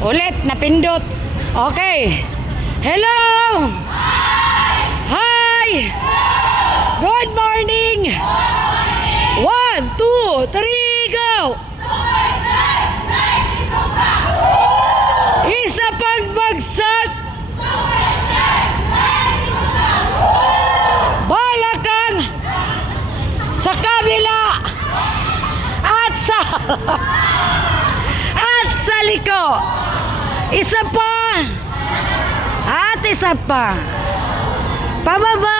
Ulit, napindot. Okay. Hello! Hi! Good morning! 1, 2, 3, go! Isa pang bagsak! Balakang sa kabila at sa liko. Isa pa at isa pa. Pababa.